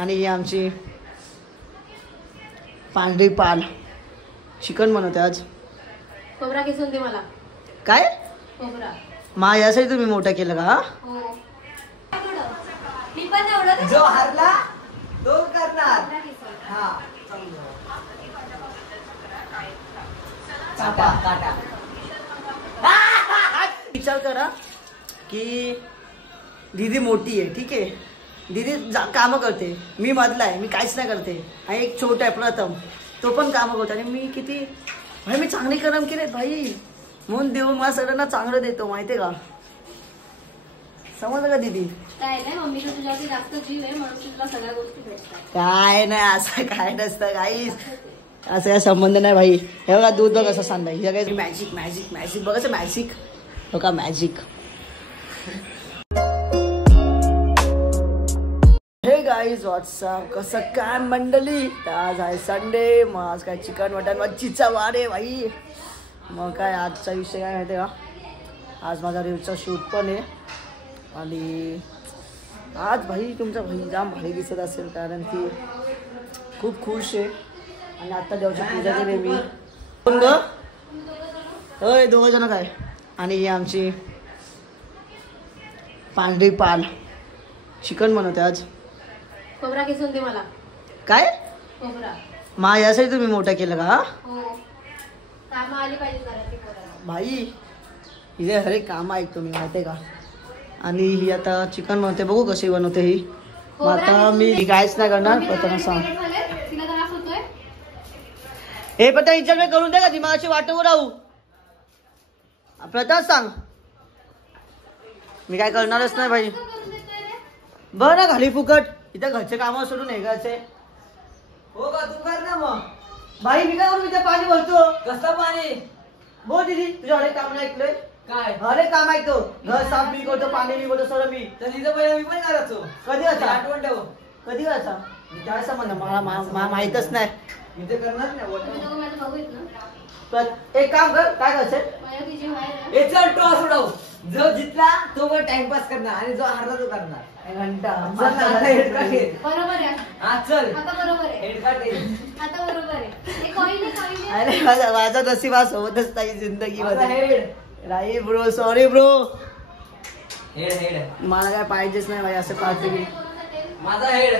आणि ही आमची पांढरी पाल चिकन बनवते आज. खोबरा किसून दे मला. काय खोबरा मा यासाठी तुम्ही मोठं केलं का? हो. मी पण एवढं जो हरला तो करणार. हा काटा विचार करा की दीदी मोठी आहे, ठीक आहे, दीदी कामं करते, मी मधला आहे, मी काहीच नाही करते, आणि एक छोटा आहे प्रथम, तो पण कामं करतो, आणि मी किती भाई मी चांगले कर्म केले भाई, म्हणून देव मला सगळ्यांना चांगलं देतो, माहितीये का? समजलं का दीदी? काय नाही, मम्मीचा तुझ्यावरती जास्त जीव आहे म्हणून तुला सगळ्या गोष्टी भेटतात. काय नाही, असं काय नसतं काहीच, असं काय संबंध नाही भाई. हे बघा दूध बघ कसं सांगताय, हे काही मॅजिक मॅजिक मॅजिक बघायचं, मॅजिक बघा मॅजिक. हे गाईज व्हॉट्सअप, कसं काय मंडळी? आज आहे संडे, मग आज काय चिकन मटन मच्छीचा वार आहे भाई. मग काय आजचा विषय काय माहिती का? आज माझा रीलचा शूट पण आहे, आणि आज भाई तुमचा भाई जाम भारी दिसत असेल, कारण की खूप खुश आहे, आणि आता देवाची पूजा केली मी. कोण ग? होय, 2 जण काय. आणि ही आमची पांढरी पाल चिकन बनवते आज. खोबरा किसून दे मला. काय खोबरा मा यासाठी तुम्ही मोठं केलं का? हो. कामं आली पाहिजे घरातली पोरांना. भाई हिचे हर एक काम ऐकतो मी, माहिती आहे का? आणि ही आता चिकन बनवते, बघू कशी बनवते ही. मग आता मी काहीच नाही करणार, पतन सांग. तिला त्रास होतोय. हे पता विचार करून दे का, दिमागाची वाटवर राहू. प्रथा सांग, मी काय करणारच नाही भाई. बघ ना खाली फुकट, इथं घरचे कामं सोडून हे घरचे. हो का, तू कर ना मग. भाई मी काय करू, इथे पाणी भरतो. कसं पाणी? बोल दीदी, तुझ्या अनेक काम नाही ऐकलंय काय? अरे काम ऐकतो, घर साफ मी करतो, पाणी मी करतो, सगळं मी. तर तिथं पहिला मी पण करायचो. कधी व्हायचा? आठवण ठेव. कधी व्हायचा? मी काय समजलं, मला माहितच नाही. मी ते करणार नाही. माझे भाऊ आहेत ना. एक काम कर, काय करायचं? जो जितला तो वर टाइमपास करणार, आणि जो हारला तो करणार. घंटा बरोबर आहे. हा चल, आता बरोबर आहे. आता बरोबर आहे. हे कॉइन आहे. अरे माझा नशीब हा सोबतच नाही जिंदगी मध्ये. राई ब्रो, सॉरी ब्रो. हेड मला काय पाहिजेच नाही भाई, असं पाहते मी. माझा हेड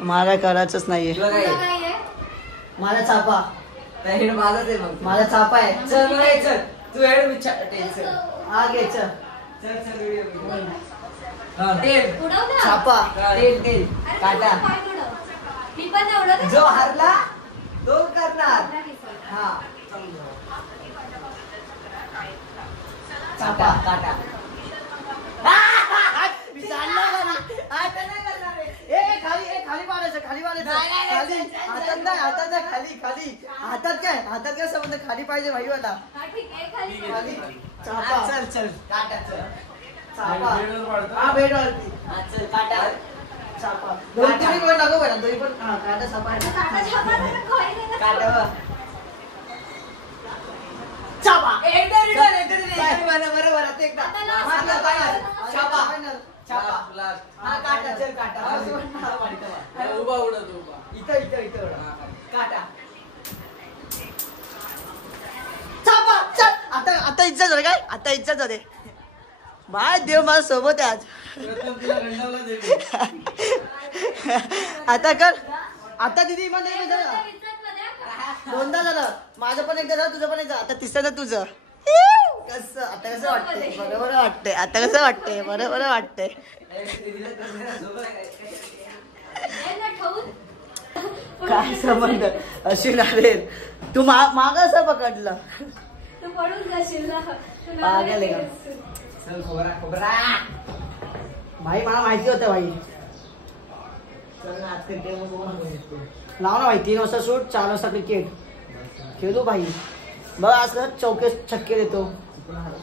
मला काय करायचंच नाहीये. तुला काय आहे? माझा चापा, हेड माझाच आहे. मग माझा चापा आहे. चल मला चल, तू हेड मी टेन्शन. हा घे चल. चल व्हिडिओ. हा तेल उडव ना. चापा, तेल अरे काटा. काय उडव? मी पण एवढं जो हारला तो करणार. हा काटा काटा. खाली पाडायचं, खाली पाडायचं. हातात नाही, हातात नाही, खाली खाली. हातात काय संबंध, खाली पाहिजे भाई मला. हा ठीक आहे. खाली खाली चापा. चल चल काटा. चल चापा. हा बेडवरती. हा चल काटा. चापा. दोन तीन कोण नको बरं, दोन्ही पण. हा काटा चापा आहे ना. काटा छापा तर कॉइन आहे ना. काटा चापा. बरोबर आता एकदा. छापा. हा काटा. चल काटा. उभा उडत उभा. इथं काटा. चापा. चल आता इज्जत झाली काय? आता इज्जत झाली. बाय देव माझ्या सोबत आहे आज. प्रथम तुला रंडावला देते. आता कर. आता दीदी मध्ये दोनदा झालं, माझं पण एकदा झालं, तुझं पण एकदा, आता तिसऱ्यांदा तुझं. कसं आता कसं वाटतंय? बरोबर वाटतंय. आता कसं वाटतंय? बरोबर वाटतंय. काय संबंध अशी नारे, तू माग असं पकडलं. तू पडून जाशील ना. पागल आहे का? चल खोबरा. भाई मला माहिती होतं भाई. चल ना, आज क्रिकेट लाव ना भाई, 3 वाजता शूट, 4 वाजता क्रिकेट खेळू भाई. बघ असं चौके छक्के देतो.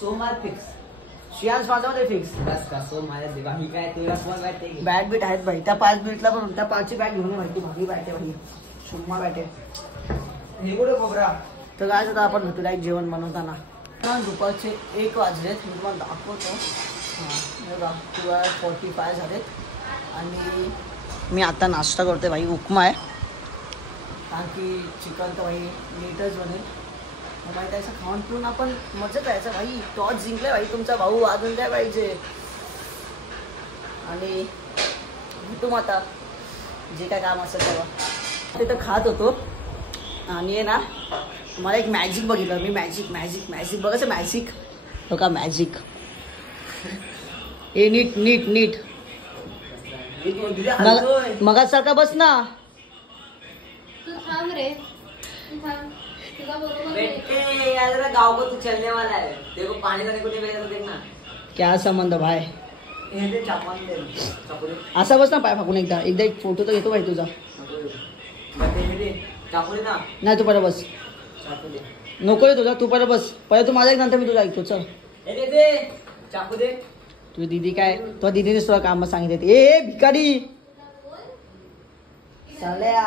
सोमवार फिक्स. शियांश माझा मध्ये फिक्स. बस का सोमवार देवा. ही काय तुला फोन वाटते? बॅट बीट आहेत भाई, त्या 5 बीटला पण, त्या 5ची बॅट घेऊन माहिती भारी बॅट आहे भाई, शुम्मा बॅट आहे. हे कुठे खोबरा? तर काय आता आपण भेटूला एक जेवण बनवताना. दुपारचे 1 वाजलेत, मी तुम्हाला दाखवतो. हां बघा 12:45 झालेत, आणि मी आता नाश्ता करतोय भाई, उपमा आहे कारण की चिकन तर भाई नीटच बनेल. मग भाई त्याचं खाऊन पिऊन आपण मजा करायचं भाई. टॉस जिंकले भाई तुमचा भाऊ, अजून काय पाहिजे. आणि भेटू मग आता जे काय काम असेल तेव्हा. तिथं खात होतो आणि आहे ना मला एक मॅजिक बघितलं मी. मॅजिक बघायचं मॅजिक हो का. मॅजिक ए नीट मगासारखा बस ना. तू थांब रे, तू थांब. तुझा बरोबर आहे. बेटे यार गाँव को तू चलने वाला है, देखो पानी का देखो नहीं देखना क्या संबंध भाई. ये दे चापान दे चाकू दे असा बस ना पाय फाकून. एकदा एक फोटो तर घेतो भाई तुझा. चाकू दे ना. नाही तू परत बस. चाकू दे नको रे तुझा, तू परत बस. पहिले तू माझा एक नंतर मी तुझा ऐकतो. चल दे चाकू दे. तुझी दीदी काय, तुझ्या दीदीने तुला काम सांगितले. ए भिकारी चालया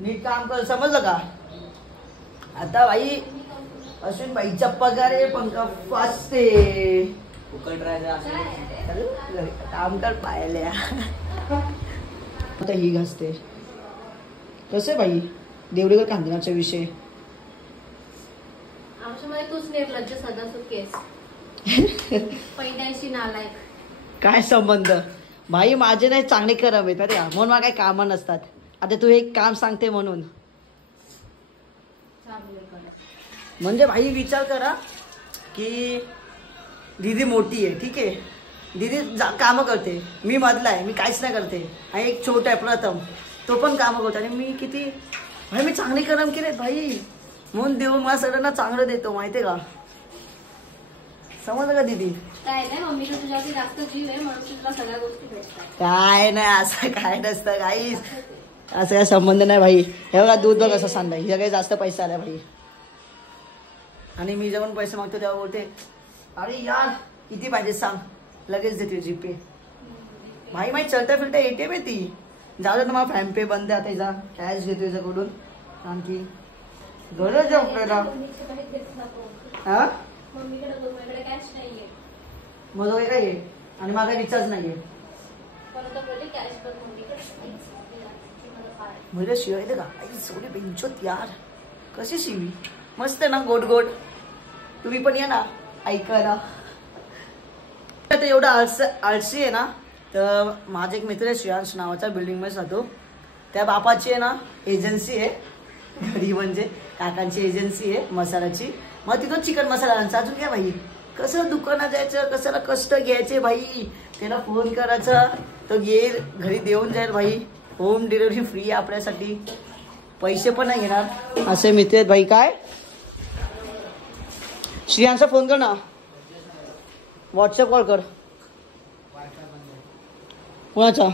नीट काम कर, समजलं का. आता भाई अश्विन भाईच्या पगारे पंखा वाजते. उकल राजा काम कर पाहिल्या. आता ही घासते कसं भाई. देवडेकर कांदनाचा विषय. आमच्यामध्ये तूच निर्लज्ज सदासू केस. पैदायशी नालायक. काय संबंध भाई. माझे नाही चांगले करम आहेत माहिती का, म्हणून मला काही कामं नसतात. आता तू एक काम सांगते म्हणून. म्हणजे भाई विचार करा की दीदी मोठी आहे ठीक आहे, दीदी कामं करते, मी मधला आहे, मी काहीच नाही करते. आणि एक छोटा आहे प्रथम, तो पण कामं करतो. आणि मी किती भाई मी चांगले कर्म केलेत भाई, म्हणून देव मला सगळ्यांना चांगलं देतो माहितीये का. समजलं का दीदी. काय नाही, मम्मीला तुझ्यावरती जास्त जीव आहे म्हणून तुला सगळ्या गोष्टी भेटतात. काय नाही असं काय नसतं काहीच, असं काय संबंध नाही भाई. हे बघा दूध बघ असं सांगताय, हिला काही जास्त पैसा आला भाई. आणि मी जेव्हा पैसे मागतो तेव्हा बोलते अरे यार किती पाहिजे सांग, लगेच देते जीपे. भाई माही चलता फिरता एटीएम आहे ती. जाऊ दे ना मला फॅम पे बंद आहे आता, हिचा कॅश घेतो हिच्याकडून आणखी गरज आहे आपल्याला. हा मम्मीकडे कॅश नाहीये. मग काय आहे आणि माझा रिचार्ज नाहीये. म्हणजे शिवाय दे का सोडी बेंचोत यार. कशी शिवी मस्त ना, गोड गोड. तुम्ही पण या ना ऐकायला. आता एवढा आळशी आहे ना, तर माझा एक मित्र आहे श्रेयांश नावाचा, बिल्डिंग मध्ये राहतो. त्या बापाची आहे ना एजन्सी आहे घरी, म्हणजे काकांची एजन्सी आहे मसाल्याची. मग तिथून चिकन मसाला आणायचा. अजून काय भाई, कसं दुकानात जायचं, कशाला कष्ट घ्यायचे भाई. त्याला फोन करायचा, तो येईल घरी देऊन जाईल भाई. होम डिलिव्हरी फ्री आहे आपल्यासाठी, पैसे पण नाही घेणार. असे मित्र आहेत भाई. काय श्रेयांशचा फोन कर ना, व्हॉट्सअप कॉल कर. कोणाचा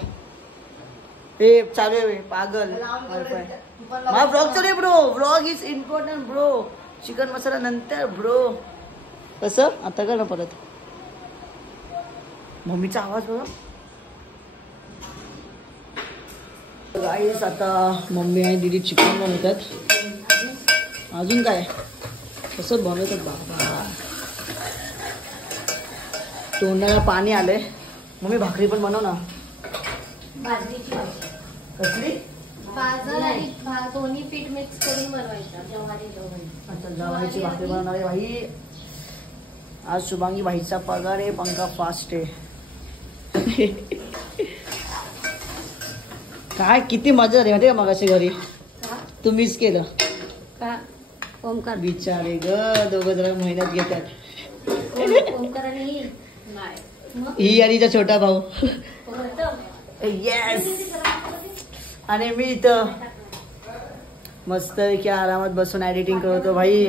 ते चालू आहे पागल. माझा ब्लॉग चालू आहे bro, blog is important bro. Chicken masala नंतर ब्रो. कसं आता कर ना परत. मम्मीचा आवाज बघा गाईस. आता मम्मी आणि दीदी चिकन बनवतात. अजून काय कसं बनवतात बाबा, तोंडाला पाणी आलंय. मम्मी भाकरी पण बनव ना. बाजरीची भाजी. कसली. बाजर आणि दोन्ही पीठ मिक्स करून बनवायचं. ज्वारी. अच्छा ज्वारीची भाकरी बनवणार आहे भाई. आज शुभांगी भाईचा पगार आहे, पंखा फास्ट आहे. काय किती मजा झाली माहिती का मगाशी घरी. तू मिस केलं का ओमकार. बिचारे ग दोघं जरा मेहनत घेतात. ओमकार आणि ही आणि हिचा छोटा भाऊ. येस. आणि मी इथं मस्त की आरामात बसून एडिटिंग करतो भाई.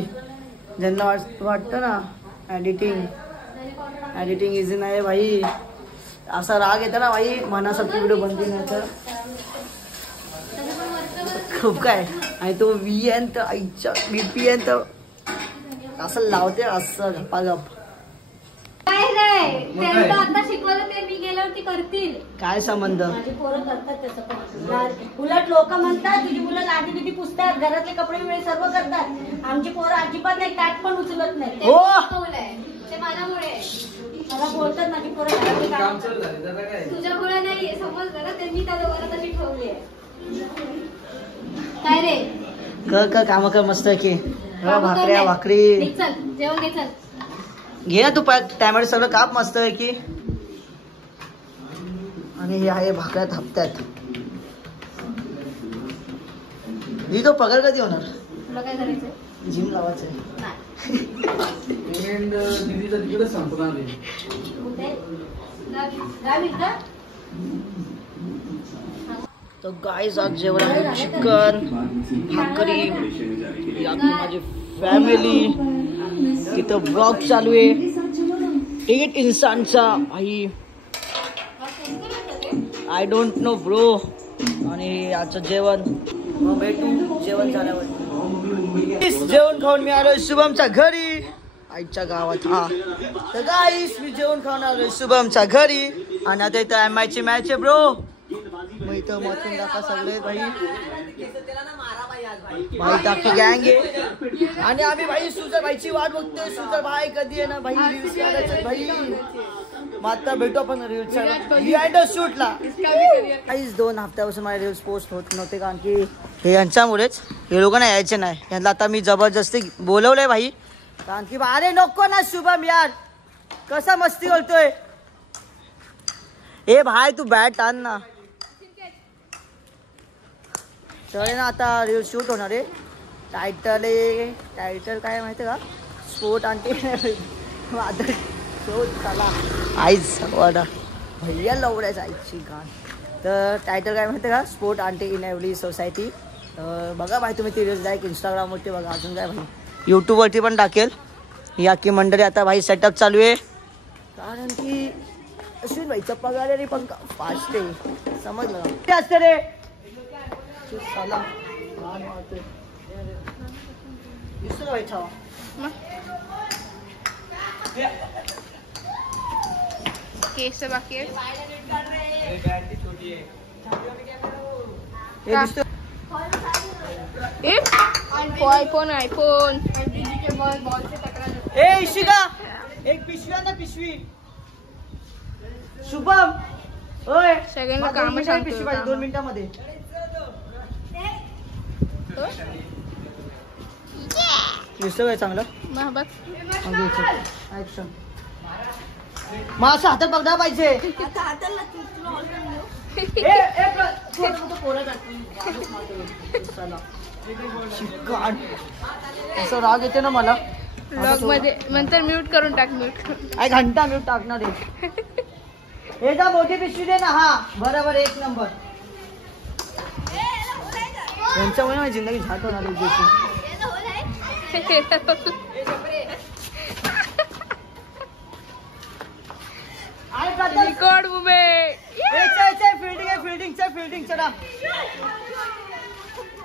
ज्यांना वाटतं ना एडिटिंग इझी नाही भाई. असा राग येतो ना भाई, मनासारखी व्हिडिओ बनते नाही तर खूप काय. आणि तो VN तर आईच्या VPN तर असं लावते असं गप्पागप. काय नाही त्यांचं आता शिकवलं ते मी गेल्यावरती करतील. काय संबंध. माझी पोरं करतात त्याचं पण. उलट लोक म्हणतात तुझी मुलं लादी बिदी पुसतात, घरातले कपडे बिपडे सर्व करतात. आमची पोरं अजिबात नाही, ताट पण उचलत नाही. हो. ते माझ्यामुळे. मला बोलतात माझी पोरं घरातली काम कामं चालू झाले त्याचा काय तुझ्यामुळे नाही समजलं ना त्यांनी त्या दोघांना तशी ठेवली आहे. काय रे कर काम कर मस्त की भाकऱ्या भाकरी निघ चल जेवण घे चल. घे ना तू टॅमॅटो सगळं काप मस्त आहे की. आणि हे आहे भाकऱ्या थापत्यात. ही तो पगार कधी होणार? तुला काय करायचं? जिम लावायचंय. नाही पेमेंट दीदीचं तिकडेच संपणार आहे. कुठे? गावी का? तर गाईज आज जेवण आहे चिकन भाकरी. ही आपली माझी फॅमिली. तिथं ब्लॉग चालू आहे एक इन्सानचा. आई आय डोंट नो ब्रो. आणि आजचं जेवण मग भेटू जेवण झाल्यावर. जेवण खाऊन मी आलोय शुभमच्या घरी आईच्या गावात. हा तर गाईस मी जेवण खाऊन आलोय शुभमच्या घरी. आणि आता इथं एम आयची मॅच आहे ब्रो. मग इथं मतून दाखवा सगळे भाई भाई टाकी गँग आहे. आणि आम्ही भाई सुजर भाईची वाट बघतोय. सुजर भाई कधी आहे ना भाई रील्स काढायचे भाई. मग आता भेटू आपण रील्स शूटला. काहीच 2 हफ्त्यापासून माझे रील्स पोस्ट होत नव्हते कारण की हे यांच्यामुळेच. हे लोक ना यायचे नाही. यांना आता मी जबरदस्ती बोलवलंय भाई कारण की अरे नको ना शुभम यार कसा मस्ती करतोय. ए भाई तू बॅट आण ना. तर ना आता रील शूट होणार आहे. टायटल काय माहिती का? स्पोर्ट आणते चला आईच वाडा भैया लवड्याच आईची गाण. तर टायटल काय माहिती का? स्पोर्ट आणते इन एव्हरी सोसायटी. बघा भाई तुम्ही ती रील्स डायरेक्ट इंस्टाग्रामवरती बघा. अजून काय भाई यूट्यूबवरती पण टाकेल. ही अख्खी मंडळी आता भाई सेटअप चालू आहे कारण की अश्विन भाईचा पगार रे पण फास्ट आहे समजलं का? असते रे साला दिसतो भाई छावा. केस बाकी आहे. आयफोन ए इशिका एक पिशवी आण ना पिशवी. शुभम ओय सगळ्यांना काम सांगतो. पिशवी पाहिजे 2 मिनिटांमध्ये. दिसतं काय चांगलं? ऍक्शन मग असं हातात बघा पाहिजे. असं राग येते ना मला. ब्लॉग मध्ये नंतर म्यूट करून टाक. एक घंटा म्यूट टाकणार आहे. हे जा मोठी पिशवी दे ना. हा बरोबर 1 नंबर. त्यांच्यामुळे माझी जिंदगी झाट होणार आहे. रिकॉर्ड फिल्डिंग चला.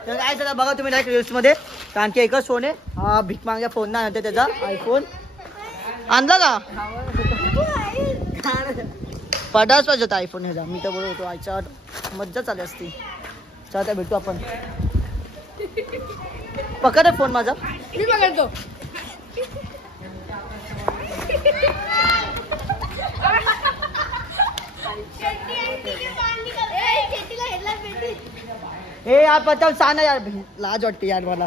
तर काय चला बघा तुम्ही डायरेक्ट रील्स मध्ये कारण की एकच फोन आहे. हा भीक मागल्या फोन नाही आणते त्याचा आयफोन आणला का? पडाच पाहिजे होता आयफोन ह्याचा. मी तर बोलत होतो आयच्या मज्जा चालू असती. चला भेटू आपण. पकड फोन माझा. मी बघतो. हे यार पतंग सांग यार लाज वाटते यार मला.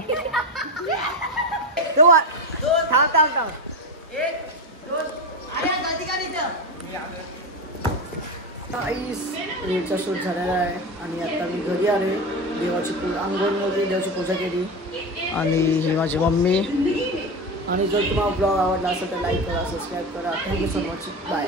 थांब 1 2 रीलचा शूट झालेला आहे. आणि आता मी घरी आले. देवाची अंगणमध्ये देवाची पूजा केली. आणि ही माझी मम्मी. आणि जर तुम्हाला ब्लॉग आवडला असेल तर लाईक करा सबस्क्राईब करा. Thank you so much bye.